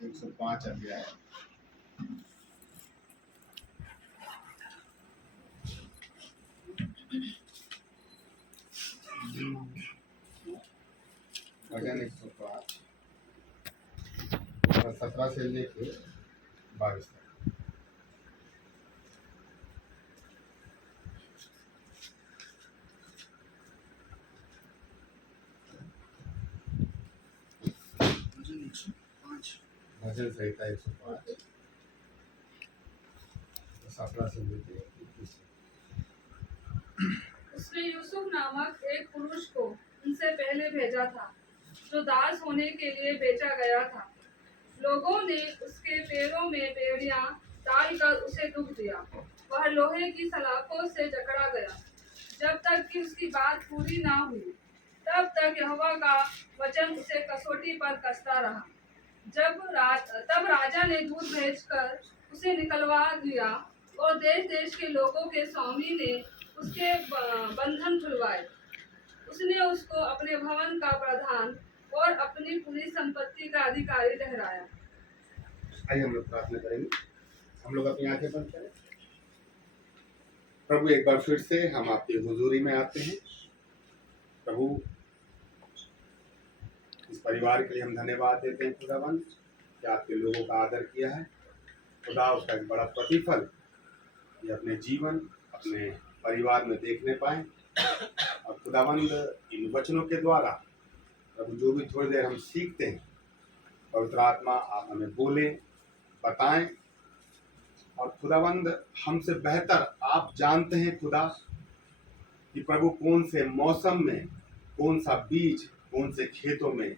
105 अध्याय। भजन 105 और 17 से लेके 22 तक। भजन संहिता 105 17 से लेके 21 तक। उसने यूसुफ नामक एक पुरुष को उनसे पहले भेजा था, जो दास होने के लिए बेचा गया था। लोगों ने उसके पैरों में बेड़ियां डालकर उसे दुख दिया। वह लोहे की सलाखों से जकड़ा गया, जब तक कि उसकी बात पूरी ना हुई। तब तक यहोवा का वचन उसे कसौटी पर कसता रहा। तब राजा ने दूत भेजकर उसे निकलवा लिया, और देश देश के लोगों के स्वामी ने उसके बंधन खुलवाए। उसने उसको अपने भवन का प्रधान और अपनी पूरी संपत्ति का अधिकारी ठहराया। आइए हम लोग प्रार्थना करेंगे। हम लोग अपनी आंखें बंद करें। प्रभु, एक बार फिर से हम आपकी हुजूरी में आते हैं। प्रभु, इस परिवार के लिए हम धन्यवाद देते हैं खुदावन कि आपके लोगों का आदर किया है। खुदा, उसका एक बड़ा प्रतिफल ये अपने जीवन, अपने परिवार में देखने पाए। और खुदावंद, इन वचनों के द्वारा प्रभु जो भी थोड़ी देर हम सीखते हैं, पवित्र आत्मा आप हमें बोले, बताएं। और खुदावंद, हमसे बेहतर आप जानते हैं खुदा कि प्रभु कौन से मौसम में कौन सा बीज कौन से खेतों में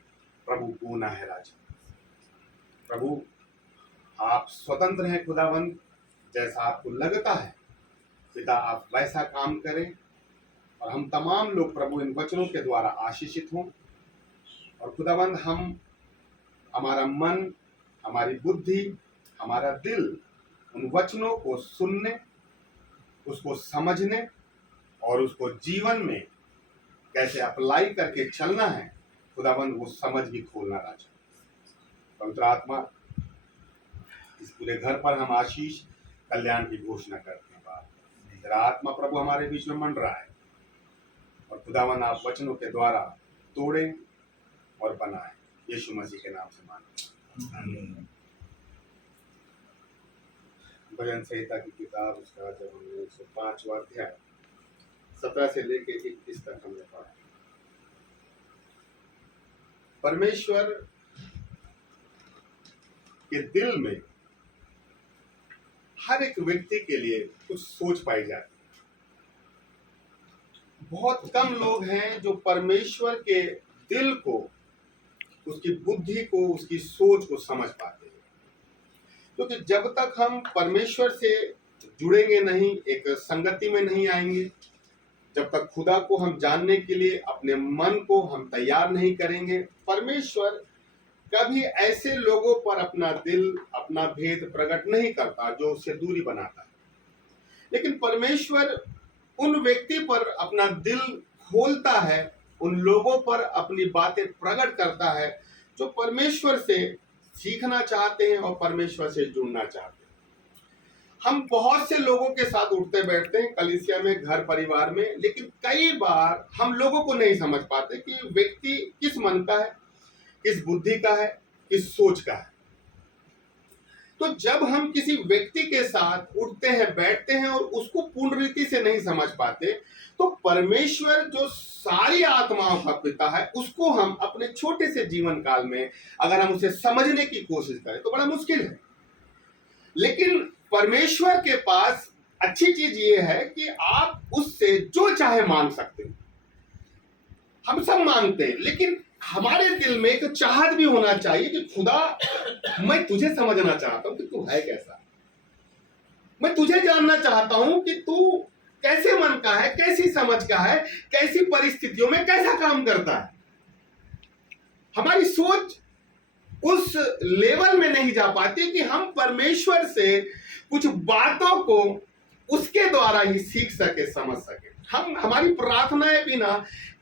प्रभु बोना है। राजा प्रभु, आप स्वतंत्र हैं खुदावंद, जैसा आपको लगता है पिता आप वैसा काम करें। और हम तमाम लोग प्रभु इन वचनों के द्वारा आशीषित हों। और खुदावंद, हम हमारा मन, हमारी बुद्धि, हमारा दिल उन वचनों को सुनने, उसको समझने और उसको जीवन में कैसे अप्लाई करके चलना है, खुदावंद वो समझ भी खोलना। राजा पवित्र आत्मा, इस पूरे घर पर हम आशीष कल्याण की घोषणा करते हैं। बात तेरा आत्मा प्रभु हमारे बीच में मंड रहा है। और खुदावंद, आप वचनों के द्वारा तोड़े और बनाए। यीशु मसीह के नाम से मांगते। भजन संहिता की किताब, उसका जब हमने 105वां अध्याय 17 से लेके 21 तक हमने पढ़ा। परमेश्वर के दिल में हर एक व्यक्ति के लिए कुछ सोच पाई जाती है। बहुत कम लोग हैं जो परमेश्वर के दिल को, उसकी बुद्धि को, उसकी सोच को समझ पाते हैं। क्योंकि जब तक हम परमेश्वर से जुड़ेंगे नहीं, एक संगति में नहीं आएंगे, जब तक खुदा को हम जानने के लिए अपने मन को हम तैयार नहीं करेंगे, परमेश्वर कभी ऐसे लोगों पर अपना दिल, अपना भेद प्रकट नहीं करता जो उससे दूरी बनाता है। लेकिन परमेश्वर उन व्यक्ति पर अपना दिल खोलता है, उन लोगों पर अपनी बातें प्रकट करता है जो परमेश्वर से सीखना चाहते हैं और परमेश्वर से जुड़ना चाहते हैं। हम बहुत से लोगों के साथ उठते बैठते हैं कलीसिया में, घर परिवार में, लेकिन कई बार हम लोगों को नहीं समझ पाते कि व्यक्ति किस मन का है, किस बुद्धि का है, किस सोच का है। तो जब हम किसी व्यक्ति के साथ उठते हैं, बैठते हैं और उसको पूर्ण रीति से नहीं समझ पाते, तो परमेश्वर जो सारी आत्माओं का पिता है, उसको हम अपने छोटे से जीवन काल में अगर हम उसे समझने की कोशिश करें तो बड़ा मुश्किल है। लेकिन परमेश्वर के पास अच्छी चीज ये है कि आप उससे जो चाहे मांग सकते हो। हम सब मांगते हैं, लेकिन हमारे दिल में एक चाहत भी होना चाहिए कि खुदा, मैं तुझे समझना चाहता हूं कि तू है कैसा। मैं तुझे जानना चाहता हूं कि तू कैसे मन का है, कैसी समझ का है, कैसी परिस्थितियों में कैसा काम करता है। हमारी सोच उस लेवल में नहीं जा पाती कि हम परमेश्वर से कुछ बातों को उसके द्वारा ही सीख सके, समझ सके। हमारी प्रार्थनाएं भी ना,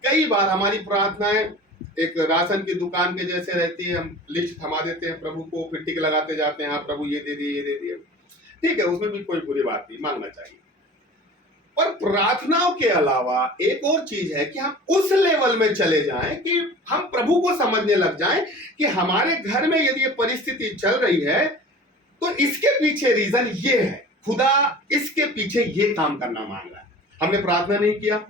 कई बार हमारी प्रार्थनाएं एक राशन की दुकान के जैसे रहती है, हम लिस्ट थमा देते हैं प्रभु को, फिर टिक लगाते जाते हैं, हाँ प्रभु ये दे दिए, ये दे दिए। ठीक है, उसमें भी कोई बुरी बात नहीं, मांगना चाहिए। पर प्रार्थनाओं के अलावा एक और चीज है कि हम उस लेवल में चले जाएं कि हम प्रभु को समझने लग जाएं कि हमारे घर में यदि ये परिस्थिति चल रही है तो इसके पीछे रीजन ये है, खुदा इसके पीछे ये काम करना मांग रहा है। हमने प्रार्थना नहीं किया,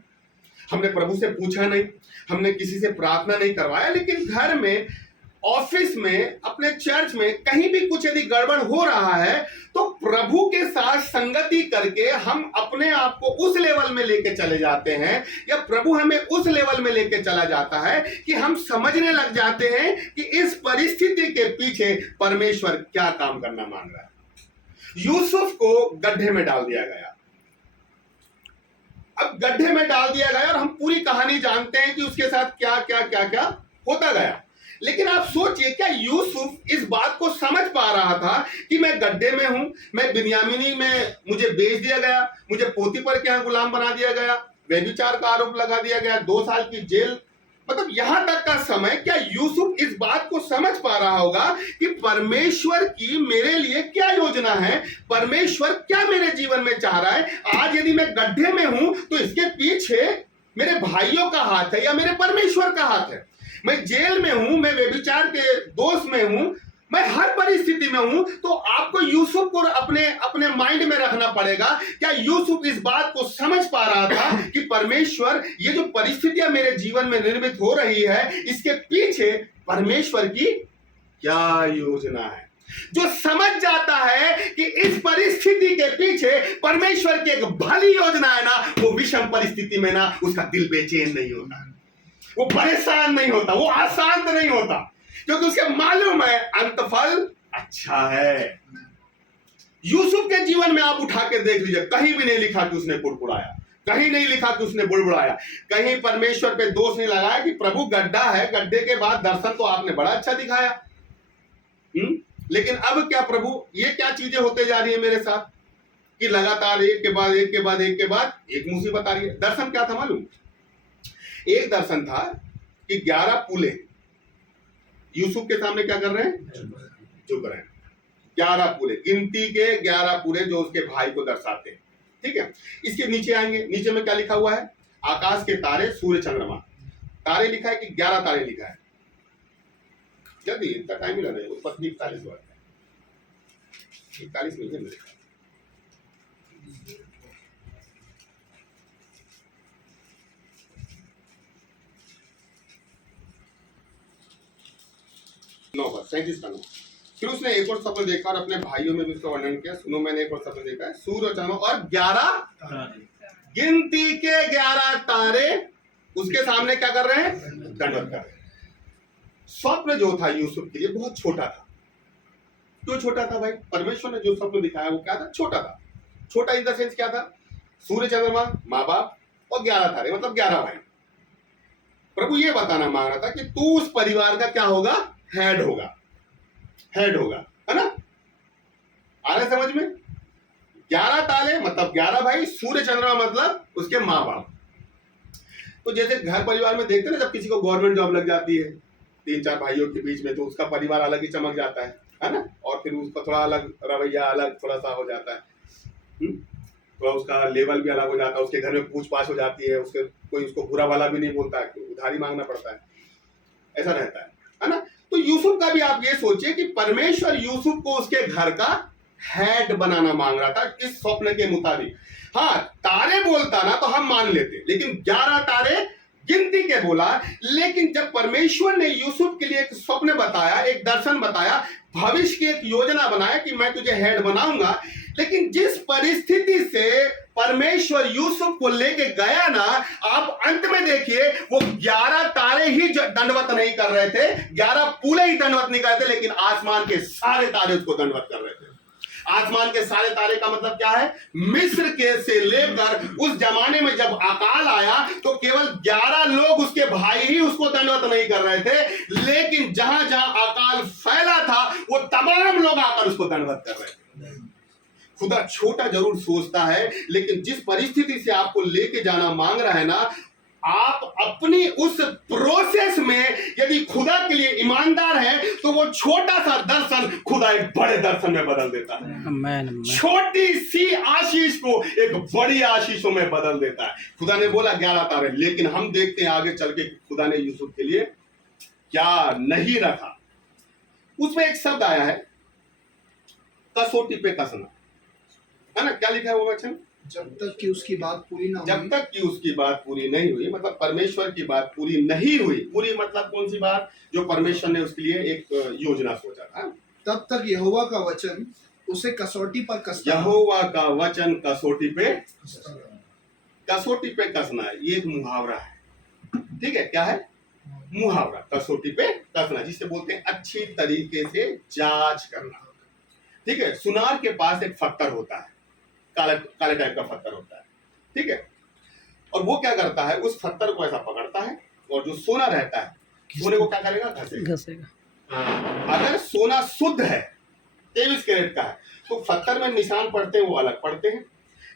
हमने प्रभु से पूछा नहीं, हमने किसी से प्रार्थना नहीं करवाया, लेकिन घर में, ऑफिस में, अपने चर्च में कहीं भी कुछ यदि गड़बड़ हो रहा है तो प्रभु के साथ संगति करके हम अपने आप को उस लेवल में लेके चले जाते हैं, या प्रभु हमें उस लेवल में लेके चला जाता है कि हम समझने लग जाते हैं कि इस परिस्थिति के पीछे परमेश्वर क्या काम करना मांग रहा है। यूसुफ को गड्ढे में डाल दिया गया। अब गड्ढे में डाल दिया गया और हम पूरी कहानी जानते हैं कि उसके साथ क्या क्या क्या क्या होता गया। लेकिन आप सोचिए, क्या यूसुफ इस बात को समझ पा रहा था कि मैं गड्ढे में हूं, मैं बिन्यामीनी में मुझे बेच दिया गया, मुझे पोतीफर के यहां गुलाम बना दिया गया, व्यभिचार का आरोप लगा दिया गया, 2 साल की जेल, मतलब यहां तक का समय, क्या यूसुफ इस बात को समझ पा रहा होगा कि परमेश्वर की मेरे लिए क्या योजना है, परमेश्वर क्या मेरे जीवन में चाह रहा है? आज यदि मैं गड्ढे में हूं तो इसके पीछे मेरे भाइयों का हाथ है या मेरे परमेश्वर का हाथ है। मैं जेल में हूं, मैं व्यभिचार के दोष में हूं, मैं हर परिस्थिति में हूं, तो आपको यूसुफ को अपने अपने माइंड में रखना पड़ेगा। क्या यूसुफ इस बात को समझ पा रहा था कि परमेश्वर, ये जो परिस्थितियां मेरे जीवन में निर्मित हो रही है, इसके पीछे परमेश्वर की क्या योजना है? जो समझ जाता है कि इस परिस्थिति के पीछे परमेश्वर की एक भली योजना है ना, वो विषम परिस्थिति में ना उसका दिल बेचैन नहीं होता, वो परेशान नहीं होता, वो अशांत नहीं होता, क्योंकि उसे मालूम है अंतफल अच्छा है। यूसुफ के जीवन में आप उठा के देख लीजिए, कहीं भी नहीं लिखा कि उसने बुड़बुड़ाया, कहीं नहीं लिखा कि उसने बुड़बुड़ाया, कहीं परमेश्वर पे दोष नहीं लगाया कि प्रभु गड्ढा है, गड्ढे के बाद दर्शन तो आपने बड़ा अच्छा दिखाया। लेकिन अब क्या प्रभु, ये क्या चीजें होते जा रही है मेरे साथ कि लगातार एक के बाद एक के बाद एक के बाद एक मुसीबत आ रही है। दर्शन क्या था मालूम? एक दर्शन था कि 11 पूले यूसुफ के सामने क्या कर रहे हैं? झुक रहे हैं। 11 पूले, गिनती के 11 पूले जो उसके भाई को दर्शाते हैं। ठीक है, इसके नीचे आएंगे, नीचे में क्या लिखा हुआ है? आकाश के तारे, सूर्य, चंद्रमा। तारे लिखा है कि 11 तारे लिखा है? जल्दी, इतना टाइम ही लग रहा है, 41 हुआ है, 41 नहीं है मेरे ख्याल। नौ बार 37 का 9। फिर उसने एक और सपना देखा और अपने भाइयों में भी उसका वर्णन किया। सुनो, मैंने एक और सपना देखा है, सूर्य और चंद्रमा और 11 गिनती के 11 तारे उसके सामने क्या कर रहे हैं? दंडवत कर रहे हैं। स्वप्न जो था यूसुफ के लिए बहुत छोटा था। क्यों छोटा था भाई? परमेश्वर ने जो स्वप्न दिखाया वो क्या था? छोटा था। छोटा इन द सेंस क्या था? सूर्य, चंद्रमा, माँ बाप और 11 तारे, मतलब 11 भाई। प्रभु ये बताना मांग रहा था कि तू उस परिवार का क्या होगा? हेड होगा, हेड होगा, है ना? आ रहा है समझ में? 11 ताले मतलब 11 भाई, सूर्य चंद्रमा मतलब उसके माँ बाप। तो जैसे घर परिवार में देखते हैं ना, जब किसी को गवर्नमेंट जॉब लग जाती है 3-4 भाइयों के बीच में, तो उसका परिवार अलग ही चमक जाता है ना? और फिर उसका थोड़ा अलग रवैया, अलग थोड़ा सा हो जाता है, थोड़ा उसका लेवल भी अलग हो जाता है, उसके घर में पूछ पाछ हो जाती है, उसके कोई उसको बुरा वाला भी नहीं बोलता है, उधारी मांगना पड़ता है, ऐसा रहता है ना? तो यूसुफ का भी आप ये सोचिए कि परमेश्वर यूसुफ को उसके घर का हेड बनाना मांग रहा था इस स्वप्न के मुताबिक। हाँ, तारे बोलता ना तो हम मान लेते, लेकिन 11 तारे गिनती के बोला। लेकिन जब परमेश्वर ने यूसुफ के लिए एक स्वप्न बताया, एक दर्शन बताया, भविष्य की एक योजना बनाया कि मैं तुझे हेड बनाऊंगा, लेकिन जिस परिस्थिति से परमेश्वर यूसुफ को लेके गया ना, आप अंत में देखिए वो 11 तारे ही दंडवत नहीं कर रहे थे, 11 पूले ही दंडवत नहीं कर रहे थे, लेकिन आसमान के सारे तारे उसको दंडवत कर रहे थे। आसमान के सारे तारे का मतलब क्या है? मिस्र के से लेकर उस जमाने में जब अकाल आया तो केवल 11 लोग उसके भाई ही उसको दंडवत नहीं कर रहे थे, लेकिन जहां जहां अकाल फैला था वो तमाम लोग आकर उसको दंडवत कर रहे थे। खुदा छोटा जरूर सोचता है, लेकिन जिस परिस्थिति से आपको लेके जाना मांग रहा है ना, आप अपनी उस प्रोसेस में यदि खुदा के लिए ईमानदार है तो वो छोटा सा दर्शन खुदा एक बड़े दर्शन में बदल देता है। आमीन। छोटी सी आशीष को एक बड़ी आशीषों में बदल देता है। खुदा ने बोला 11 तारे, लेकिन हम देखते हैं आगे चल के खुदा ने यूसुफ के लिए क्या नहीं रखा। उसमें एक शब्द आया है कसौटी पे कसना, है ना? क्या लिखा है वो वचन? जब तक कि उसकी बात पूरी ना जब हुई, तक कि उसकी बात पूरी नहीं हुई, मतलब परमेश्वर की बात पूरी नहीं हुई। पूरी मतलब कौन सी बात? जो परमेश्वर ने उसके लिए एक योजना सोचा था। तब तक यहोवा का वचन उसे कसौटी पर कसता यहोवा का वचन कसौटी पे रहा। कसौटी पे कसना है, ये एक मुहावरा है। ठीक है, क्या है? मुहावरा, कसौटी पे कसना, जिसे बोलते हैं अच्छी तरीके से जांच करना। ठीक है, सुनार के पास एक पत्थर होता है, काले काले टाइप का पत्थर होता है। ठीक है, और वो क्या करता है, उस पत्थर को ऐसा पकड़ता है और जो सोना रहता है, सोने को क्या करेगा? घसेगा। घसेगा। अगर सोना शुद्ध है, 23 कैरेट का है, तो पत्थर में निशान पड़ते हैं वो अलग पड़ते हैं।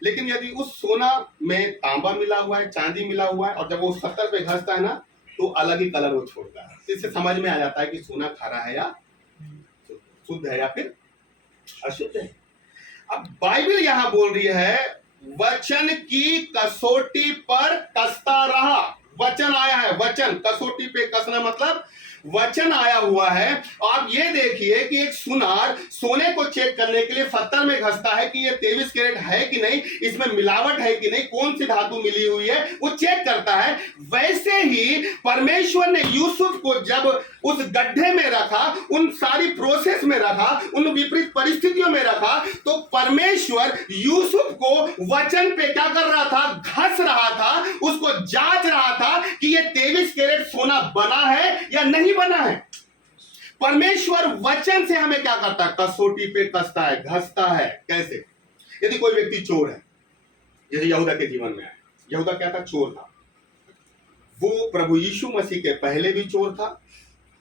लेकिन यदि उस सोना में तांबा मिला हुआ है, चांदी मिला हुआ है, और जब वो उस पत्थर पे घसता है ना, तो अलग ही कलर वो छोड़ता है। इससे समझ में आ जाता है कि सोना खारा है या शुद्ध है या फिर अशुद्ध है। अब बाइबल यहां बोल रही है वचन की कसौटी पर कसता रहा। वचन आया है, वचन कसौटी पे कसना मतलब वचन आया हुआ है। आप ये देखिए कि एक सुनार सोने को चेक करने के लिए पत्थर में घसता है कि ये 23 कैरेट है कि नहीं, इसमें मिलावट है कि नहीं, कौन सी धातु मिली हुई है, वो चेक करता है। वैसे ही परमेश्वर ने यूसुफ को जब उस गड्ढे में रखा, उन सारी प्रोसेस में रखा, उन विपरीत परिस्थितियों में रखा, तो परमेश्वर यूसुफ को वचन पे क्या कर रहा था? घस रहा था, उसको जांच रहा था कि ये 23 कैरेट सोना बना है या नहीं बना है। परमेश्वर वचन से हमें क्या करता है? कसौटी पे कसता है, घसता है। कैसे? यदि कोई व्यक्ति चोर है, यदि यहूदा के जीवन में आए, यहूदा क्या था? चोर था। वो प्रभु यीशु मसीह के पहले भी चोर था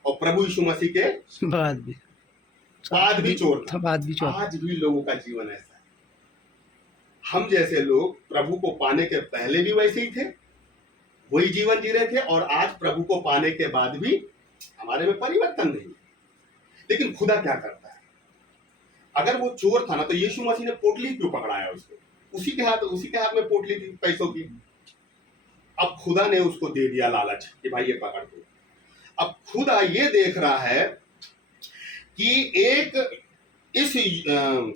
और प्रभु यीशु मसीह के बाद भी चोर था। बाद भी चोर। आज भी लोगों का जीवन ऐसा है। हम जैसे लोग प्रभु को पाने के पहले भी वैसे ही थे, वही जीवन जी रहे थे, और आज प्रभु को पाने के बाद भी हमारे में परिवर्तन नहीं। लेकिन खुदा क्या करता है? अगर वो चोर था ना, तो यीशु मसीह ने पोटली क्यों पकड़ाया उसको? उसी के हाथ में पोटली थी पैसों की। अब खुदा ने उसको दे दिया लालच कि भाई ये पकड़ दो। अब खुदा ये देख रहा है कि एक इस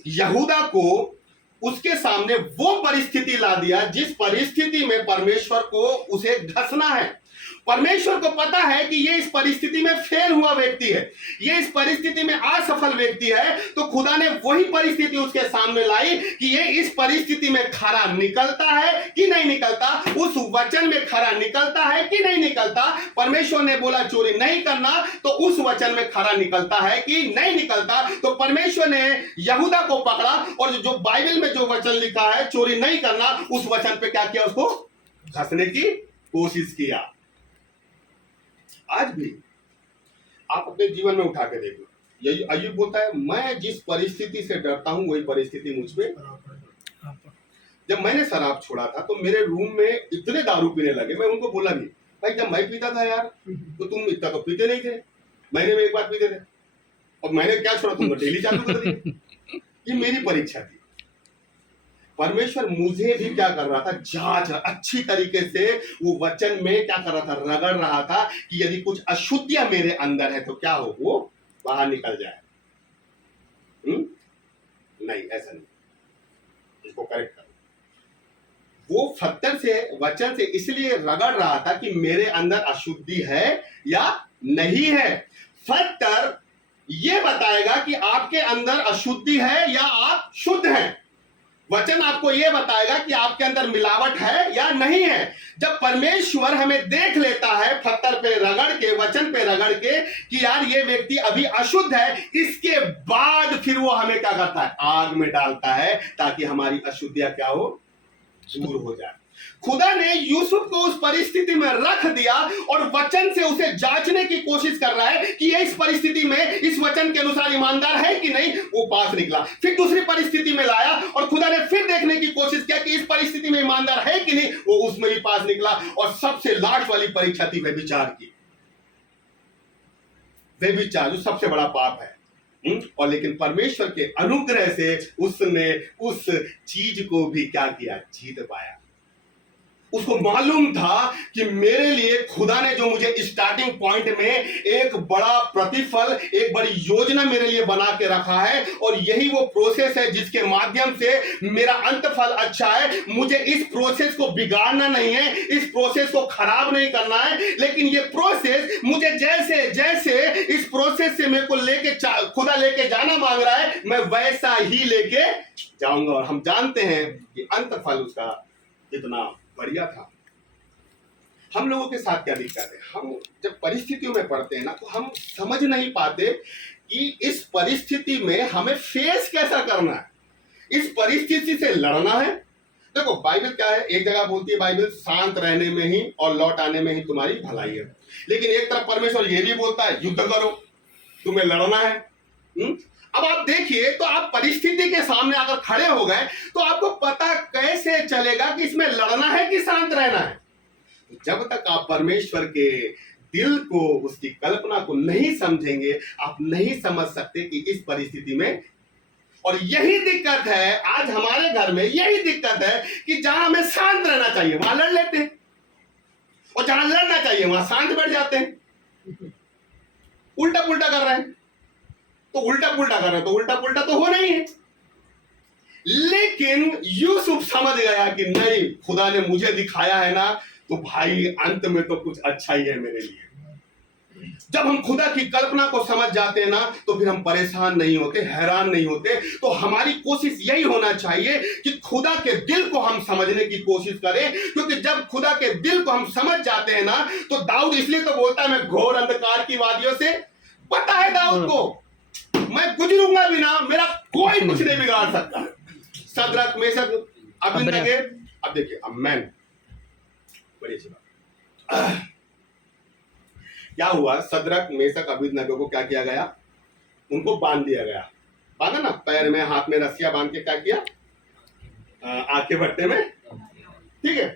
यहूदा को उसके सामने वो परिस्थिति ला दिया जिस परिस्थिति में परमेश्वर को उसे घसना है। परमेश्वर को पता है कि ये इस परिस्थिति में फेल हुआ व्यक्ति है, ये इस परिस्थिति में असफल व्यक्ति है, तो खुदा ने वही परिस्थिति उसके सामने लाई कि ये इस परिस्थिति में खरा निकलता है कि नहीं निकलता, उस वचन में खरा निकलता है कि नहीं निकलता। परमेश्वर ने बोला चोरी नहीं करना, तो उस वचन में खरा निकलता है कि नहीं निकलता। तो परमेश्वर ने यहूदा को पकड़ा और जो बाइबल में जो वचन लिखा है चोरी नहीं करना, उस वचन पे क्या किया? उसको घसने की कोशिश किया। आज भी आप अपने जीवन में उठा के देखो, यही अय्यूब बोलता है मैं जिस परिस्थिति से डरता हूं वही परिस्थिति मुझ पे। जब मैंने शराब छोड़ा था तो मेरे रूम में इतने दारू पीने लगे, मैं उनको बोला भी भाई जब मैं पीता था यार तो तुम इतना तो पीते नहीं थे, महीने में एक बार पीते थे, और मैंने क्या छोड़ा तुमको डेली चालू कर दिया। ये मेरी परीक्षा थी। परमेश्वर मुझे भी क्या कर रहा था? जांच, अच्छी तरीके से वो वचन में क्या कर रहा था? रगड़ रहा था कि यदि कुछ अशुद्धियां मेरे अंदर है तो क्या हो, वो बाहर निकल जाए। नहीं, ऐसा नहीं, इसको करेक्ट करो। वो पत्थर से, वचन से इसलिए रगड़ रहा था कि मेरे अंदर अशुद्धि है या नहीं है। पत्थर ये बताएगा कि आपके अंदर अशुद्धि है या आप शुद्ध हैं। वचन आपको यह बताएगा कि आपके अंदर मिलावट है या नहीं है। जब परमेश्वर हमें देख लेता है पत्थर पे रगड़ के, वचन पे रगड़ के कि यार ये व्यक्ति अभी अशुद्ध है, इसके बाद फिर वो हमें क्या करता है? आग में डालता है ताकि हमारी अशुद्धियां क्या हो? दूर हो जाए। खुदा ने यूसुफ को उस परिस्थिति में रख दिया और वचन से उसे जांचने की कोशिश कर रहा है कि ये इस परिस्थिति में इस वचन के अनुसार ईमानदार है कि नहीं। वो पास निकला, फिर दूसरी परिस्थिति में लाया और खुदा ने फिर देखने की कोशिश किया कि इस परिस्थिति में ईमानदार है कि नहीं। वो उसमें भी पास निकला और सबसे लास्ट वाली परीक्षा थी व्यभिचार की। व्यभिचार जो सबसे बड़ा पाप है। और लेकिन परमेश्वर के अनुग्रह से उसने उस चीज को भी क्या किया, जीत पाया। उसको मालूम था कि मेरे लिए खुदा ने जो मुझे स्टार्टिंग पॉइंट में एक बड़ा प्रतिफल, एक बड़ी योजना मेरे लिए बना के रखा है और यही वो प्रोसेस है जिसके माध्यम से मेरा अंत फल अच्छा है। मुझे इस प्रोसेस को बिगाड़ना नहीं है, इस प्रोसेस को खराब नहीं करना है, लेकिन ये प्रोसेस मुझे जैसे जैसे इस प्रोसेस से मेरे को लेके खुदा लेके जाना मांग रहा है, मैं वैसा ही लेके जाऊंगा। और हम जानते हैं कि अंत फल उसका कितना बढ़िया था। हम लोगों के साथ क्या दिक्कत है, हम जब परिस्थितियों में पड़ते हैं ना तो हम समझ नहीं पाते कि इस परिस्थिति में हमें फेस कैसा करना है, इस परिस्थिति से लड़ना है। देखो बाइबल क्या है, एक जगह बोलती है बाइबल शांत रहने में ही और लौट आने में ही तुम्हारी भलाई है, लेकिन एक तरफ परमेश्वर ये भी बोलता है युद्ध करो, तुम्हें लड़ना है। अब आप देखिए तो आप परिस्थिति के सामने अगर खड़े हो गए तो आपको पता कैसे चलेगा कि इसमें लड़ना है कि शांत रहना है। जब तक आप परमेश्वर के दिल को, उसकी कल्पना को नहीं समझेंगे, आप नहीं समझ सकते कि इस परिस्थिति में। और यही दिक्कत है आज हमारे घर में, यही दिक्कत है कि जहां हमें शांत रहना चाहिए वहां लड़ लेते हैं और जहां लड़ना चाहिए वहां शांत बैठ जाते हैं। उल्टा पुल्टा कर रहे हैं तो उल्टा पुल्टा कर रहे हैं तो उल्टा पुल्टा तो होना ही है। लेकिन यूसुफ समझ गया कि नहीं, खुदा ने मुझे दिखाया है ना तो भाई अंत में तो कुछ अच्छा ही है मेरे लिए। जब हम खुदा की कल्पना को समझ जाते हैं ना तो फिर हम परेशान नहीं होते, हैरान नहीं होते। तो हमारी कोशिश यही होना चाहिए कि खुदा के दिल को हम समझने की कोशिश करें, क्योंकि जब खुदा के दिल को हम समझ जाते हैं ना तो दाऊद इसलिए तो बोलता है मैं घोर अंधकार की वादियों से, पता है दाऊद को मैं गुजरूंगा भी ना, मेरा कोई कुछ नहीं बिगाड़ सकता। सदरक मेशक अबेदनगो, अब देखिए आमेन, बड़ी अच्छी बात। क्या हुआ, सदरक मेशक अबेदनगो को क्या किया गया, उनको बांध दिया गया। बांधा ना, पैर में हाथ में रस्सियां बांध के क्या किया, आग के भट्टे में, ठीक है।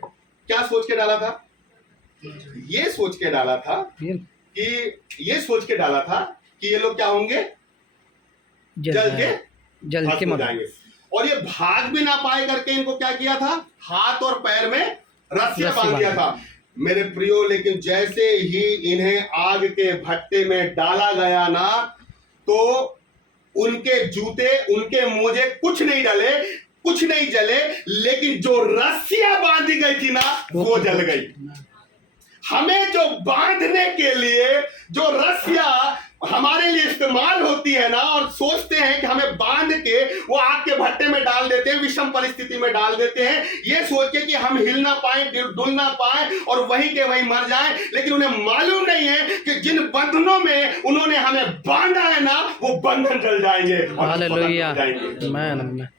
क्या सोच के डाला था, ये सोच के डाला था कि ये लोग क्या होंगे, जल के मर जाएंगे। और ये भाग भी ना पाए करके इनको क्या किया था, हाथ और पैर में रस्सियां बांध दिया था। मेरे प्रियो, लेकिन जैसे ही इन्हें आग के भट्टे में डाला गया ना तो उनके जूते, उनके मोजे कुछ नहीं डले, कुछ नहीं जले, लेकिन जो रस्सियां बांधी गई थी ना वो जल गई। हमें जो बांधने के लिए जो रस्सियां हमारे लिए इस्तेमाल होती है ना, और सोचते हैं कि हमें बांध के वो आग के भट्टे में डाल देते हैं, विषम परिस्थिति में डाल देते हैं, ये सोच के कि हम हिल ना पाए, डुल ना पाए और वहीं के वहीं मर जाएं। लेकिन उन्हें मालूम नहीं है कि जिन बंधनों में उन्होंने हमें बांधा है ना वो बंधन जल जाएंगे और हालेलुया, जाएंगे।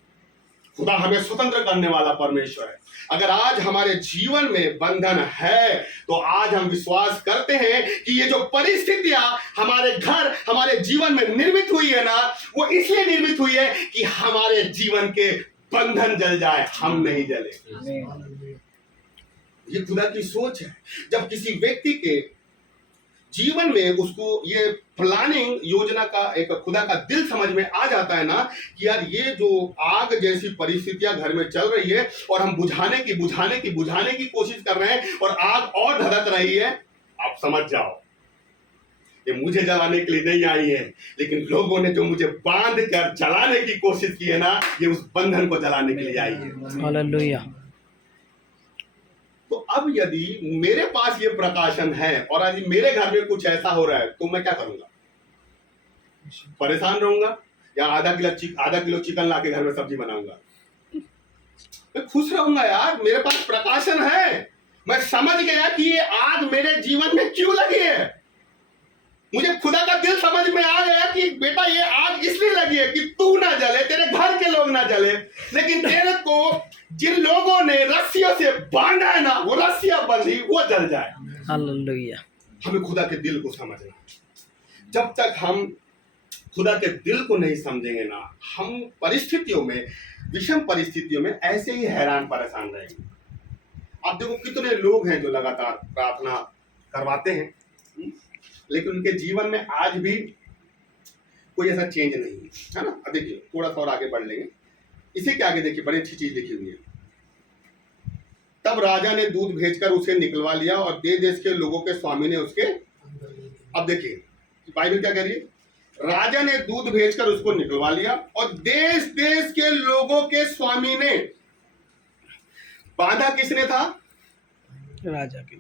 खुदा हमें स्वतंत्र करने वाला परमेश्वर है। अगर आज हमारे जीवन में बंधन है तो आज हम विश्वास करते हैं कि ये जो परिस्थितियां हमारे घर, हमारे जीवन में निर्मित हुई है ना, वो इसलिए निर्मित हुई है कि हमारे जीवन के बंधन जल जाए, हम नहीं जले। ये खुदा की सोच है। जब किसी व्यक्ति के जीवन में उसको ये प्लानिंग योजना का एक खुदा का दिल समझ में आ जाता है ना कि यार ये जो आग जैसी परिस्थितियां घर में चल रही है और हम बुझाने की कोशिश कर रहे हैं और आग और धधक रही है, आप समझ जाओ ये मुझे जलाने के लिए नहीं आई है, लेकिन लोगों ने जो मुझे बांध कर जलाने की कोशिश की है ना, ये उस बंधन को जलाने के लिए आई है। हालेलुया। तो अब यदि मेरे पास ये प्रकाशन है और आज मेरे घर में कुछ ऐसा हो रहा है तो मैं क्या करूंगा, परेशान रहूंगा या आधा किलो चिकन लाके घर में सब्जी बनाऊंगा? मैं खुश रहूंगा यार, मेरे पास प्रकाशन है। मैं समझ गया कि ये आग मेरे जीवन में क्यों लगी है। मुझे खुदा का दिल समझ में आ गया कि बेटा ये आग इसलिए लगी है कि तू ना जले, तेरे घर के लोग ना जले, लेकिन तेरे को जिन लोगों ने रस्सियों से बांधा है ना, वो रस्सियां बंधी वो जल जाए। हालेलुया। हमें खुदा के दिल को समझना। जब तक हम खुदा के दिल को नहीं समझेंगे ना, हम परिस्थितियों में, विषम परिस्थितियों में ऐसे ही हैरान परेशान रहेंगे। आप देखो कितने लोग हैं जो लगातार प्रार्थना करवाते हैं, लेकिन उनके जीवन में आज भी कोई ऐसा चेंज नहीं है ना। अब देखिए थोड़ा सा और आगे बढ़ लेंगे, इसी के आगे देखिए बड़ी अच्छी चीज लिखी हुई है। तब राजा ने दूत भेजकर उसे निकलवा लिया और देश के लोगों के स्वामी ने उसके, अब देखिए बाइबल क्या कह रही है, राजा ने दूत भेजकर उसको निकलवा लिया और देश देश के लोगों के स्वामी ने, बांधा किसने था? राजा के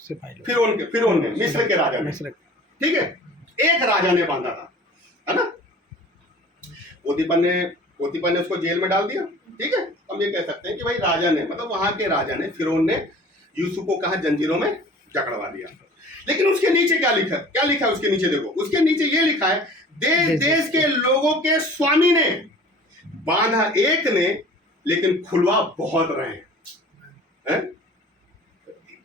सिपाही लोग। फिरौन ने, मिस्र के राजा ने, मिस्र। ठीक है, एक राजा ने बांधा था, है ना। पोतीफर ने उसको जेल में डाल दिया, ठीक है। हम ये कह सकते हैं कि भाई राजा ने, मतलब वहां के राजा ने, फिरौन ने यूसुफ को कहा जंजीरों में जकड़वा दिया। लेकिन उसके नीचे क्या लिखा है उसके नीचे देखो, उसके नीचे ये लिखा है, देश देश के लोगों के स्वामी ने, बांधा एक ने लेकिन खुलवा बहुत रहे हैं।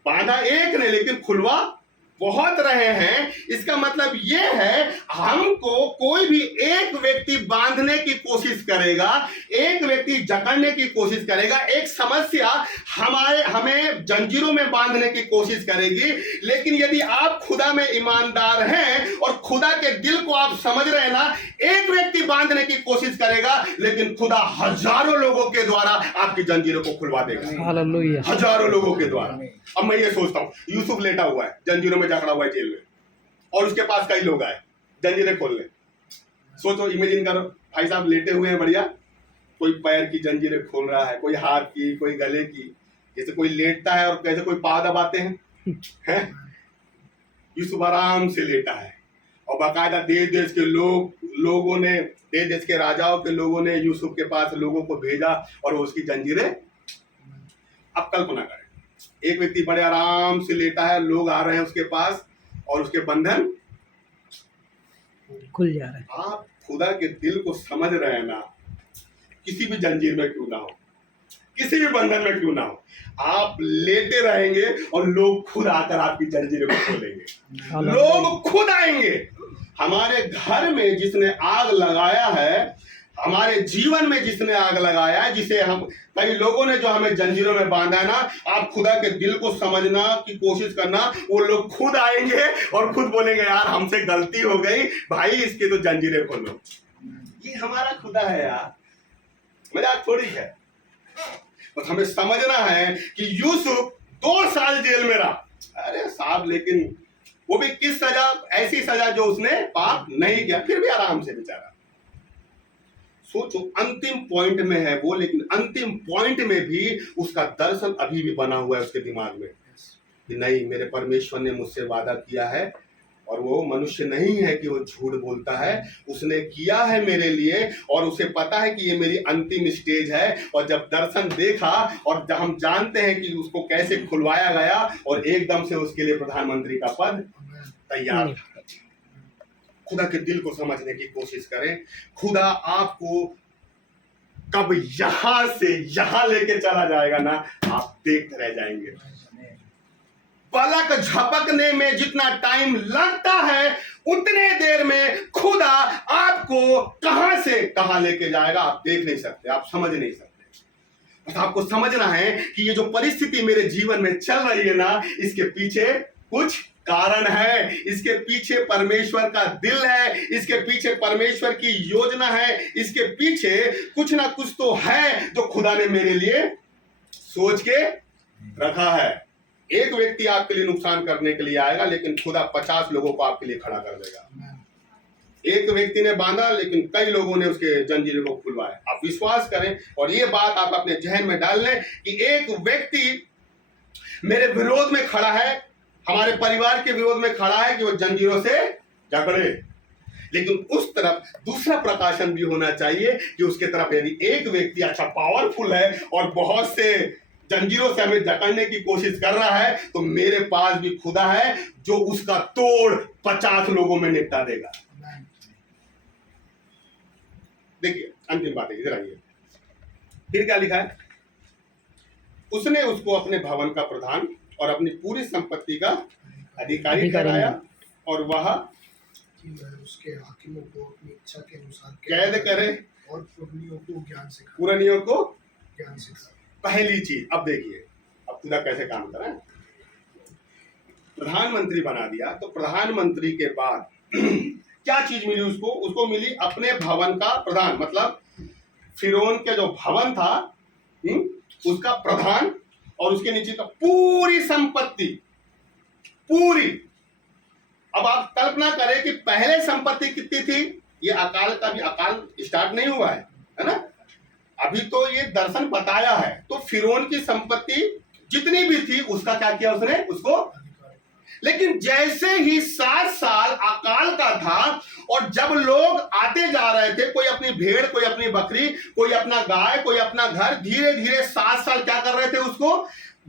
बांधा एक ने लेकिन खुलवा बहुत रहे हैं। इसका मतलब ये है, हमको कोई भी एक व्यक्ति बांधने की कोशिश करेगा, एक व्यक्ति जकड़ने की कोशिश करेगा, एक समस्या हमें जंजीरों में बांधने की कोशिश करेगी। लेकिन यदि आप खुदा में ईमानदार हैं और खुदा के दिल को आप समझ रहे हैं ना, एक व्यक्ति बांधने की कोशिश करेगा लेकिन खुदा हजारों लोगों के द्वारा आपकी जंजीरों को खुलवा देगा। हालेलुया। हजारों लोगों के द्वारा। अब मैं ये सोचता हूँ, यूसुफ लेटा हुआ है, जंजीरों में जकड़ा हुआ है जेल में, और उसके पास कई लोग आए जंजीरें खोलने। सोचो, इमेजिन करो, भाई साहब लेटे हुए हैं बढ़िया, कोई पैर की जंजीरें खोल रहा है, कोई हाथ की, कोई गले की, जैसे कोई लेटता है और कैसे कोई पाँव दबाते हैं। यूसुफ आराम से लेटा है और बाकायदा देश देश के लोगों ने, देश देश के राजाओं के लोगों ने यूसुफ के पास लोगों को भेजा और वो उसकी जंजीरें। अब कल्पना करें, एक व्यक्ति बड़े आराम से लेटा है, लोग आ रहे हैं उसके पास और उसके बंधन खुल जा रहा है। आप खुदा के दिल को समझ रहे हैं ना, किसी भी जंजीर में क्यों ना हो, किसी भी बंधन में क्यों ना हो, आप लेटे रहेंगे और लोग खुद आकर आपकी जंजीरों को खोलेंगे। लोग खुद आएंगे। हमारे घर में जिसने आग लगाया है, हमारे जीवन में जिसने आग लगाया है, जिसे हम, कई लोगों ने जो हमें जंजीरों में बांधा है ना, आप खुदा के दिल को समझना की कोशिश करना, वो लोग खुद आएंगे और खुद बोलेंगे यार हमसे गलती हो गई भाई, इसके तो जंजीरें खोलो। ये हमारा खुदा है यार, मजाक थोड़ी है। बस हमें समझना है कि यूसुफ 2 साल जेल में रहा। अरे साहब, लेकिन वो भी किस सजा? ऐसी सजा जो उसने पाप नहीं किया, फिर भी आराम से बेचारा। सोचो, अंतिम पॉइंट में है वो, लेकिन अंतिम पॉइंट में भी उसका दर्शन अभी भी बना हुआ है उसके दिमाग में कि नहीं, मेरे परमेश्वर ने मुझसे वादा किया है और वो मनुष्य नहीं है कि वो झूठ बोलता है। उसने किया है मेरे लिए और उसे पता है कि ये मेरी अंतिम स्टेज है। और जब दर्शन देखा और जब हम जानते हैं कि उसको कैसे खुलवाया गया और एकदम से उसके लिए प्रधानमंत्री का पद तैयार था। खुदा के दिल को समझने की कोशिश करें। खुदा आपको कब यहां से यहां लेके चला जाएगा ना, आप देखते रह जाएंगे। पलक झपकने में जितना टाइम लगता है, उतने देर में खुदा आपको कहां से कहां लेके जाएगा आप देख नहीं सकते, आप समझ नहीं सकते। बस आपको समझना है कि ये जो परिस्थिति मेरे जीवन में चल रही है ना, इसके पीछे कुछ कारण है, इसके पीछे परमेश्वर का दिल है, इसके पीछे परमेश्वर की योजना है, इसके पीछे कुछ ना कुछ तो है जो खुदा ने मेरे लिए सोच के रखा है। एक व्यक्ति आपके लिए नुकसान करने के लिए आएगा, लेकिन खुदा 50 लोगों को आपके लिए खड़ा कर देगा। एक व्यक्ति ने बांधा, लेकिन कई लोगों ने उसके जंजीरों को खुलवाया। आप विश्वास करें और ये बात आप अपने जहन में डाल लें कि एक व्यक्ति मेरे विरोध में खड़ा है, हमारे परिवार के विरोध में खड़ा है कि वो जंजीरों से जकड़े, लेकिन उस तरफ दूसरा प्रकाशन भी होना चाहिए कि उसके तरफ यदि एक व्यक्ति अच्छा पावरफुल है और बहुत से जंजीरों से हमें जकड़ने की कोशिश कर रहा है, तो मेरे पास भी खुदा है जो उसका तोड़ 50 लोगों में निपटा देगा। देखिए अंतिम बात है, इधर आइए, फिर क्या लिखा है? उसने उसको अपने भवन का प्रधान और अपनी पूरी संपत्ति का अधिकारी ठहराया और वह कि वह उसके हाकिमों को अपनी इच्छा के अनुसार कैद करे और पुरनियों को ज्ञान सिखाए। पुरनियों को ज्ञान सिखाए। पहली चीज, अब देखिए अब खुदा कैसे काम कर रहा है। प्रधानमंत्री बना दिया तो प्रधानमंत्री के बाद क्या चीज मिली उसको? उसको मिली अपने भवन का प्रधान, मतलब फिरौन के जो भवन था उसका प्रधान और उसके नीचे का पूरी संपत्ति पूरी। अब आप कल्पना करें कि पहले संपत्ति कितनी थी? ये अकाल का भी अकाल स्टार्ट नहीं हुआ है ना, अभी तो ये दर्शन बताया है। तो फिरौन की संपत्ति जितनी भी थी उसका क्या किया उसने? उसको। लेकिन जैसे ही 7 साल अकाल का था और जब लोग आते जा रहे थे, कोई अपनी भेड़, कोई अपनी बकरी, कोई अपना गाय, कोई अपना घर, धीरे धीरे 7 साल क्या कर रहे थे? उसको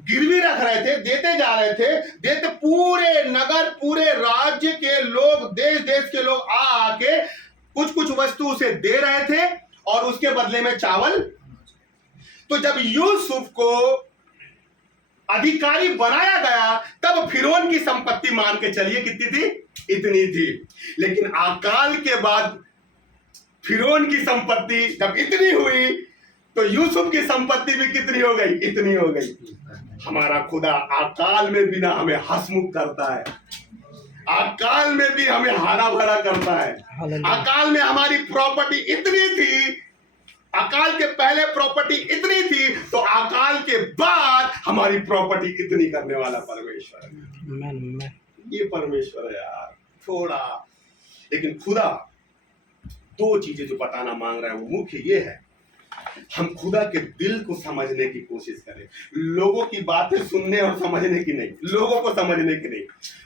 गिरवी रख रहे थे, देते जा रहे थे, देते। पूरे नगर, पूरे राज्य के लोग, देश देश के लोग आके कुछ कुछ वस्तु उसे दे रहे थे और उसके बदले में चावल। तो जब यूसुफ को अधिकारी बनाया गया तब फिरौन की संपत्ति मान के चलिए कितनी थी? इतनी थी। लेकिन अकाल के बाद फिरौन की संपत्ति जब इतनी हुई तो यूसुफ की संपत्ति भी कितनी हो गई? इतनी हो गई। हमारा खुदा अकाल में भी ना हमें हंसमुख करता है, अकाल में भी हमें हरा भरा करता है। अकाल में हमारी प्रॉपर्टी इतनी थी, अकाल के पहले प्रॉपर्टी इतनी थी, तो अकाल के बाद हमारी प्रॉपर्टी इतनी करने वाला परमेश्वर है। ये परमेश्वर है यार, थोड़ा। लेकिन खुदा 2 चीजें जो बताना मांग रहा है वो मुख्य ये है, हम खुदा के दिल को समझने की कोशिश करें। लोगों की बातें सुनने और समझने की नहीं, लोगों को समझने की नहीं।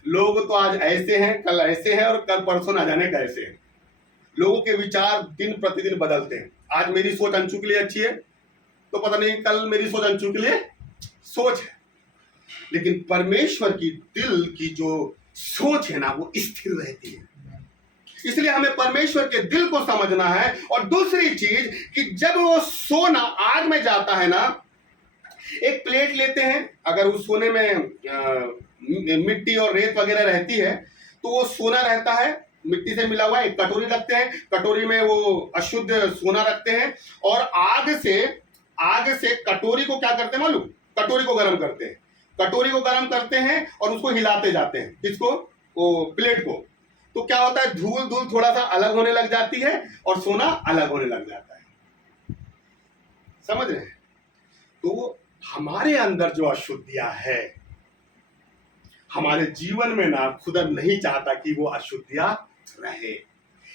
लोग तो आज ऐसे हैं, कल ऐसे हैं और कल परसों ना जाने कैसे हैं। लोगों के विचार दिन प्रतिदिन बदलते हैं। आज मेरी सोच अंशु के लिए अच्छी है तो पता नहीं कल मेरी सोच अंशु के लिए सोच है। लेकिन परमेश्वर की दिल की जो सोच है ना वो स्थिर रहती है। इसलिए हमें परमेश्वर के दिल को समझना है। और दूसरी चीज कि जब वो सोना आग में जाता है ना, एक प्लेट लेते हैं, अगर उस सोने में मिट्टी और रेत वगैरह रहती है तो वो सोना रहता है, मिट्टी से मिला हुआ। एक कटोरी रखते हैं, कटोरी में वो अशुद्ध सोना रखते हैं और आग से कटोरी को क्या करते हैं मालूम? कटोरी को गर्म करते हैं, कटोरी को गर्म करते हैं और उसको हिलाते जाते हैं। किसको? वो प्लेट को। तो क्या होता है? धूल थोड़ा सा अलग होने लग जाती है और सोना अलग होने लग जाता है। समझ रहे हैं? तो हमारे अंदर जो अशुद्धियां है हमारे जीवन में ना, खुदा नहीं चाहता कि वो अशुद्धियां रहे।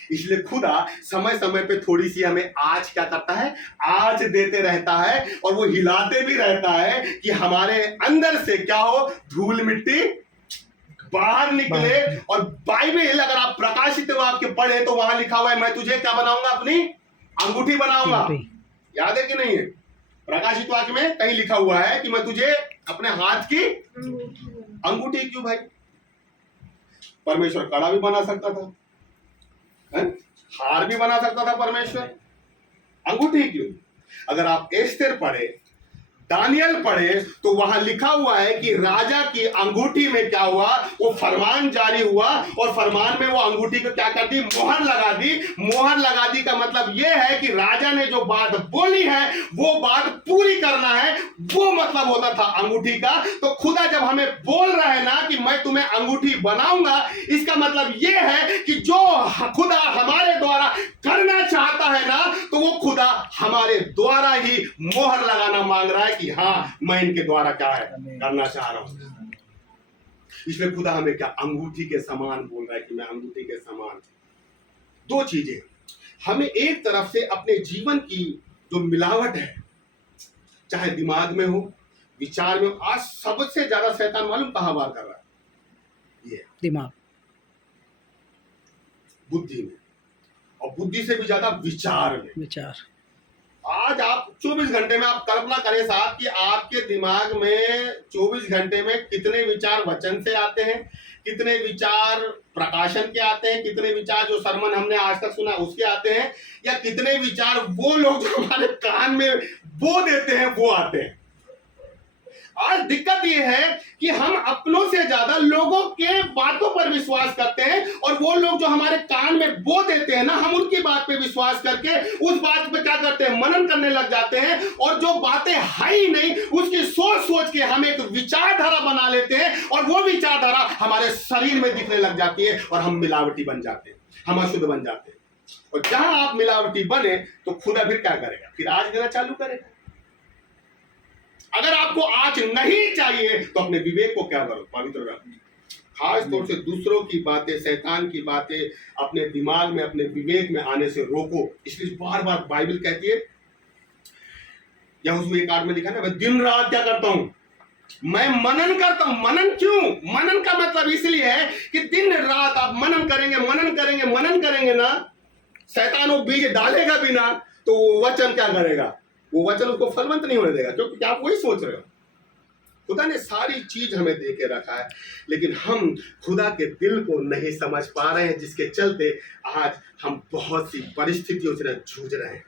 इसलिए खुदा समय समय पे थोड़ी सी हमें आज क्या करता है? आज देते रहता है और वो हिलाते भी रहता है कि हमारे अंदर से क्या हो? धूल मिट्टी बाहर निकले। और बाइबल अगर आप प्रकाशित आपके पढ़े तो वहां लिखा हुआ है, मैं तुझे क्या बनाऊंगा? अपनी अंगूठी बनाऊंगा। याद है कि नहीं है? प्रकाशित वाक्य में कहीं लिखा हुआ है कि मैं तुझे अपने हाथ की अंगूठी। क्यों भाई? परमेश्वर कड़ा भी बना सकता था, हार भी बना सकता था परमेश्वर, अंगूठी क्यों? अगर आप एस्तेर पढ़े, दानियल पढ़े तो वहां लिखा हुआ है कि राजा की अंगूठी में क्या हुआ? वो फरमान जारी हुआ और फरमान में वो अंगूठी को क्या कर दी? मोहर लगा दी। मोहर लगा दी का मतलब ये है कि राजा ने जो बात बोली है वो बात पूरी करना है, वो मतलब होता था अंगूठी का। तो खुदा जब हमें बोल रहा है ना कि मैं तुम्हें अंगूठी बनाऊंगा, इसका मतलब ये है कि जो खुदा हमारे द्वारा करना चाहता है ना, तो वो खुदा हमारे द्वारा ही मोहर लगाना मांग रहा है कि हाँ, मैं इनके द्वारा क्या है करना चाह रहा हूं। इसलिए खुदा हमें क्या अंगूठी के समान बोल रहा है कि मैं अंगूठी के समान। 2 चीजें, हमें एक तरफ से अपने जीवन की जो मिलावट है, चाहे दिमाग में हो, विचार में हो। आज सबसे ज्यादा शैतान मालूम कहां वार कर रहा है? ये दिमाग, बुद्धि में, और बुद्धि से भी ज्यादा विचार में। विचार। आज आप 24 घंटे में आप कल्पना करें साहब कि आपके दिमाग में 24 घंटे में कितने विचार वचन से आते हैं, कितने विचार प्रकाशन के आते हैं, कितने विचार जो सरमन हमने आज तक सुना उसके आते हैं, या कितने विचार वो लोग जो हमारे कान में बो देते हैं वो आते हैं। आज दिक्कत ये है कि हम अपनों से ज्यादा लोगों के बातों पर विश्वास करते हैं, और वो लोग जो हमारे कान में बो देते हैं ना, हम उनकी बात पे विश्वास करके उस बात पे क्या करते हैं, मनन करने लग जाते हैं, और जो बातें है ही नहीं उसकी सोच सोच के हम एक विचारधारा बना लेते हैं, और वो विचारधारा हमारे शरीर में दिखने लग जाती है, और हम मिलावटी बन जाते हैं, हम अशुद्ध बन जाते हैं। और जहां आप मिलावटी बने तो खुदा फिर क्या करेगा, फिर आज देना चालू करेगा। अगर आपको आज नहीं चाहिए तो अपने विवेक को क्या करो, पवित्र रखो। खास तौर से दूसरों की बातें, शैतान की बातें अपने दिमाग में, अपने विवेक में आने से रोको। इसलिए बार बार बाइबल कहती है, यहोशू 1:8 में लिखा है ना, मैं दिन रात क्या करता हूं, मैं मनन करता हूं। मनन क्यों? मनन का मतलब इसलिए है कि दिन रात आप मनन करेंगे, मनन करेंगे, मनन करेंगे ना, शैतान वो बीज डालेगा भी ना, तो वो वचन क्या करेगा, वो वचन उसको फलवंत नहीं होने देगा, क्योंकि आप वही सोच रहे हो। खुदा ने सारी चीज हमें दे के रखा है, लेकिन हम खुदा के दिल को नहीं समझ पा रहे हैं, जिसके चलते आज हम बहुत सी परिस्थितियों से जूझ रहे हैं।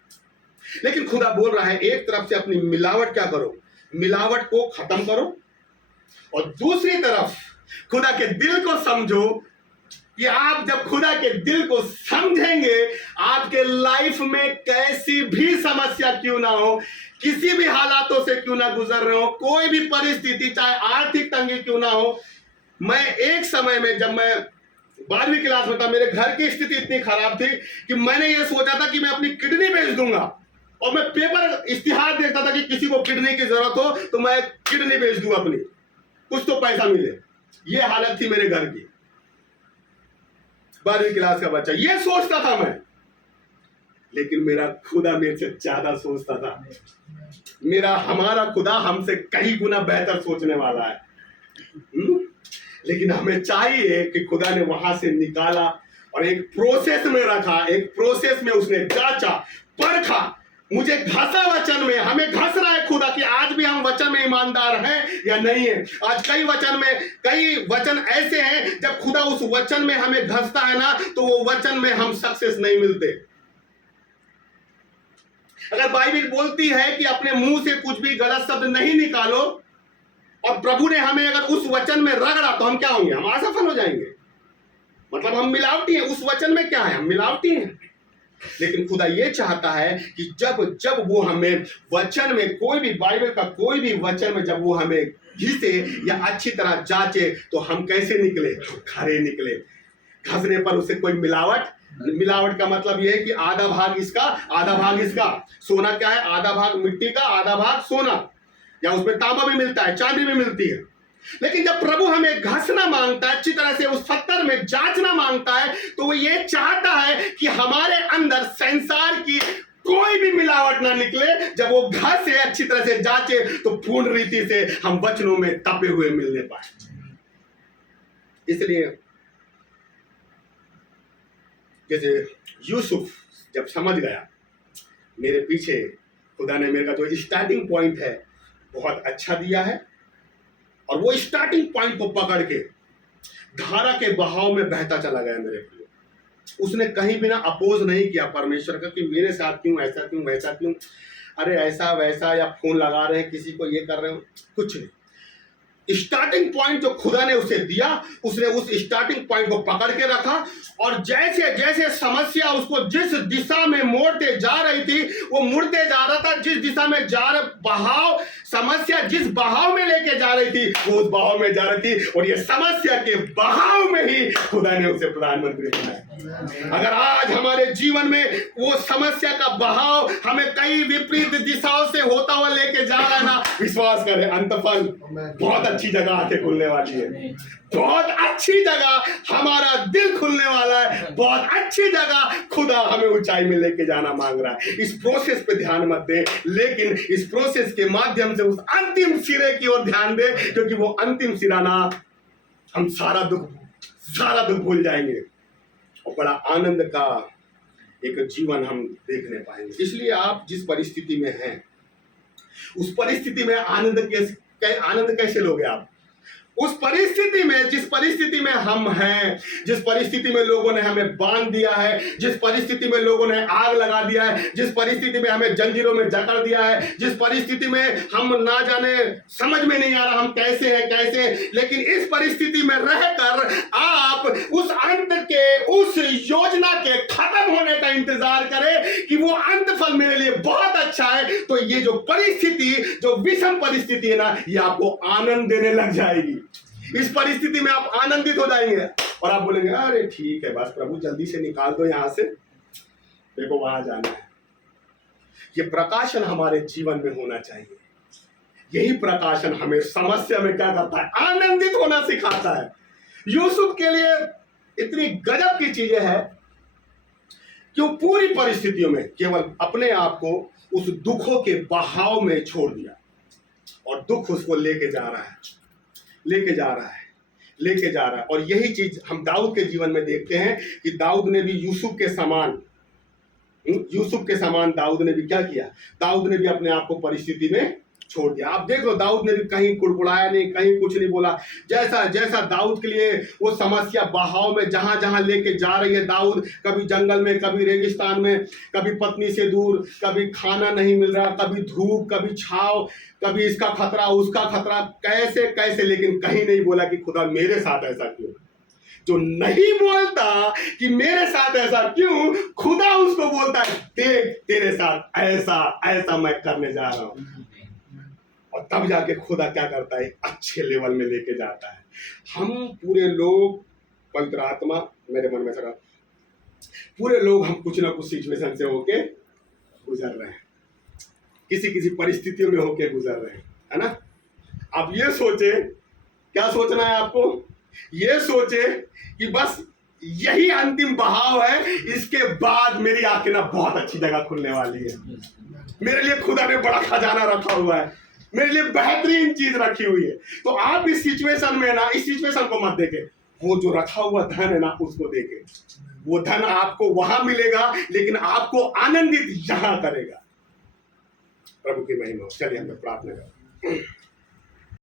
लेकिन खुदा बोल रहा है, एक तरफ से अपनी मिलावट क्या करो, मिलावट को खत्म करो, और दूसरी तरफ खुदा के दिल को समझो कि आप जब खुदा के दिल को समझेंगे, आपके लाइफ में कैसी भी समस्या क्यों ना हो, किसी भी हालातों से क्यों ना गुजर रहे हो, कोई भी परिस्थिति, चाहे आर्थिक तंगी क्यों ना हो। मैं एक समय में, जब मैं 12वीं क्लास में था, मेरे घर की स्थिति इतनी खराब थी कि मैंने ये सोचा था कि मैं अपनी किडनी बेच दूंगा, और मैं पेपर इश्तिहार देखता था कि किसी को किडनी की जरूरत हो तो मैं किडनी बेच दूं अपनी, कुछ तो पैसा मिले। ये हालत थी मेरे घर की। 12वीं क्लास का बच्चा, ये सोचता था मैं, लेकिन मेरा खुदा मेरे से ज्यादा सोचता था। हमारा खुदा हमसे कई गुना बेहतर सोचने वाला है। लेकिन हमें चाहिए कि खुदा ने वहां से निकाला और एक प्रोसेस में रखा, एक प्रोसेस में उसने जांचा, परखा, मुझे घसा वचन में। हमें घस रहा है खुदा कि आज भी हम वचन में ईमानदार हैं या नहीं है। आज कई वचन ऐसे हैं, जब खुदा उस वचन में हमें घसता है ना, तो वो वचन में हम सक्सेस नहीं मिलते। अगर बाइबल बोलती है कि अपने मुंह से कुछ भी गलत शब्द नहीं निकालो, और प्रभु ने हमें अगर उस वचन में रगड़ा, तो हम क्या होंगे, हम असफल हो जाएंगे। मतलब हम मिलावटी हैं। उस वचन में क्या है, हम मिलावटी हैं। लेकिन खुदा ये चाहता है कि जब वो हमें वचन में, कोई भी बाइबल का कोई भी वचन में जब वो हमें घिसे या अच्छी तरह जांचे, तो हम कैसे निकले, खरे निकले। घसने पर उसे कोई मिलावट का मतलब यह है कि आधा भाग इसका, आधा भाग इसका। सोना क्या है, आधा भाग मिट्टी का, आधा भाग सोना, या उसमें तांबा भी मिलता है, चांदी भी मिलती है। लेकिन जब प्रभु हमें घसना मांगता है, अच्छी तरह से उस पत्थर में जांचना मांगता है, तो वो ये चाहता है कि हमारे अंदर संसार की कोई भी मिलावट ना निकले। जब वो घसे, अच्छी तरह से जांचे, तो पूर्ण रीति से हम वचनों में तपे हुए मिलने पाए। इसलिए जैसे यूसुफ जब समझ गया, मेरे पीछे खुदा ने मेरा जो स्टार्टिंग पॉइंट है बहुत अच्छा दिया है, और वो स्टार्टिंग पॉइंट को पकड़ के धारा के बहाव में बहता चला गया मेरे प्रिय। उसने कहीं भी ना अपोज नहीं किया परमेश्वर का कि मेरे साथ क्यों, ऐसा क्यों, वैसा क्यों, अरे ऐसा वैसा, या फोन लगा रहे हैं किसी को, ये कर रहे हो, कुछ नहीं। स्टार्टिंग पॉइंट जो खुदा ने उसे दिया, उसने उस स्टार्टिंग पॉइंट को पकड़ के रखा, और जैसे जैसे समस्या उसको जिस दिशा में मोड़ते जा रही थी, वो मुड़ते जा रहा था। जिस दिशा में जा रहा बहाव, समस्या जिस बहाव में लेके जा रही थी, वो उस बहाव में जा रही थी, और ये समस्या के बहाव में ही खुदा ने उसे प्रधानमंत्री बनाया। अगर आज हमारे जीवन में वो समस्या का बहाव हमें कई विपरीत दिशाओं से होता हुआ लेके जा रहा है ना, विश्वास करें, अंतफल बहुत अच्छी जगह आके खुलने वाली है। बहुत अच्छी जगह हमारा दिल खुलने वाला है। बहुत अच्छी जगह खुदा हमें ऊंचाई में लेके जाना मांग रहा है। इस प्रोसेस पे ध्यान मत दे, लेकिन इस प्रोसेस के माध्यम से उस अंतिम सिरे की ओर ध्यान दे, क्योंकि वो अंतिम सिरा ना, हम सारा दुख भूल जाएंगे, और बड़ा आनंद का एक जीवन हम देखने पाएंगे। इसलिए आप जिस परिस्थिति में हैं, उस परिस्थिति में आनंद कैसे लोगे आप? उस परिस्थिति में, जिस परिस्थिति में हम हैं, जिस परिस्थिति में लोगों ने हमें बांध दिया है, जिस परिस्थिति में लोगों ने आग लगा दिया है, जिस परिस्थिति में हमें जंजीरों में जकड़ दिया है, जिस परिस्थिति में हम ना जाने समझ में नहीं आ रहा हम कैसे हैं कैसे, लेकिन इस परिस्थिति में रहकर आप उस अंत के, उस योजना के खत्म होने का इंतजार करें कि वो अंत फल मेरे लिए बहुत अच्छा है, तो ये जो परिस्थिति, जो विषम परिस्थिति है ना, ये आपको आनंद देने लग जाएगी। इस परिस्थिति में आप आनंदित हो जाएंगे और आप बोलेंगे अरे ठीक है बस प्रभु जल्दी से निकाल दो यहां से, देखो वहां जाना है। ये प्रकाशन हमारे जीवन में होना चाहिए। यही प्रकाशन हमें समस्या में क्या करता है, आनंदित होना सिखाता है। यूसुफ के लिए इतनी गजब की चीजें हैं कि वो पूरी परिस्थितियों में केवल अपने आप को उस दुखों के बहाव में छोड़ दिया और दुख उसको लेके जा रहा है, लेके जा रहा है, लेके जा रहा है। और यही चीज हम दाऊद के जीवन में देखते हैं कि दाऊद ने भी यूसुफ के समान दाऊद ने भी क्या किया, दाऊद ने भी अपने आप को परिस्थिति में छोड़ दिया। आप देख लो दाऊद ने भी कहीं कुड़कुड़ाया नहीं, कहीं कुछ नहीं बोला। जैसा जैसा दाऊद के लिए वो समस्या बहाव में जहां जहां लेके जा रही है दाऊद, कभी जंगल में, कभी रेगिस्तान में, कभी पत्नी से दूर, कभी खाना नहीं मिल रहा, कभी धूप, कभी छाव, कभी इसका खतरा उसका खतरा, कैसे कैसे, लेकिन कहीं नहीं बोला कि खुदा मेरे साथ ऐसा क्यों। जो नहीं बोलता कि मेरे साथ ऐसा क्यों, खुदा उसको बोलता है देख तेरे साथ ऐसा ऐसा मैं करने जा रहा हूं। और तब जाके खुदा क्या करता है, अच्छे लेवल में लेके जाता है। हम पूरे लोग, पवित्र आत्मा मेरे मन में सका, पूरे लोग हम कुछ ना कुछ सिचुएशन से होके गुजर रहे हैं, किसी किसी परिस्थितियों में होके गुजर रहे हैं, है ना। आप ये सोचे, क्या सोचना है आपको, ये सोचे कि बस यही अंतिम बहाव है, इसके बाद मेरी आंखें ना बहुत अच्छी जगह खुलने वाली है, मेरे लिए खुदा ने बड़ा खजाना रखा हुआ है, मेरे लिए बेहतरीन चीज रखी हुई है। तो आप इस सिचुएशन में ना, इस सिचुएशन को मत देखे, वो जो रखा हुआ धन है ना उसको देखे। वो धन आपको वहां मिलेगा लेकिन आपको आनंदित यहां करेगा। प्रभु की महिमा। चलिए हम प्रार्थना करें।